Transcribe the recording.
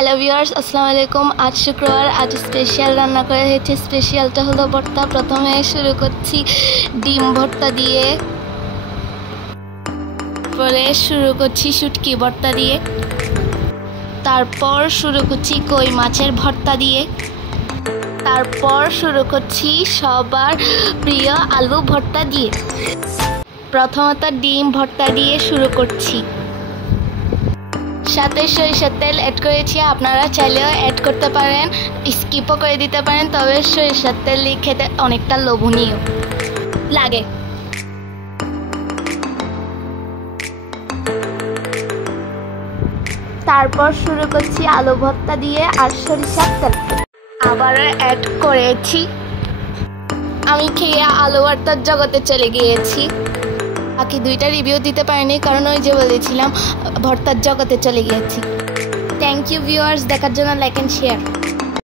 Hello viewers, আসসালামু আলাইকুম। আজ শুক্রবার, আজ স্পেশাল রান্না করা হয়েছে। স্পেশালটা হলো ভর্তা। প্রথমে শুরু করছি ডিম ভর্তা দিয়ে, পরে শুরু করছি শুটকি ভর্তা দিয়ে, তারপর শুরু করছি কই মাছের ভর্তা দিয়ে, তারপর শুরু করছি সবার প্রিয় আলু ভর্তা দিয়ে। প্রথমত ডিম ভর্তা দিয়ে শুরু করছি। সাথে সরিষার তেল অ্যাড করেছি, আপনারা চাইলেও অ্যাড করতে পারেন, স্কিপও করে দিতে পারেন, তবে সরিষার তেল খেতে অনেকটা লোভনীয় লাগে। তারপর শুরু করছি আলু ভর্তা দিয়ে আর সরিষার তেল। আবারও অ্যাড করেছি। আমি খেয়ে আলু ভর্তার জগতে চলে গিয়েছি। বাকি দুইটা রিভিউ দিতে পারিনি, কারণ ওই যে বলেছিলাম ভর্তার জগতে চলে গিয়েছি। থ্যাংক ইউ ভিউয়ার্স, দেখার জন্য লাইক অ্যান্ড শেয়ার।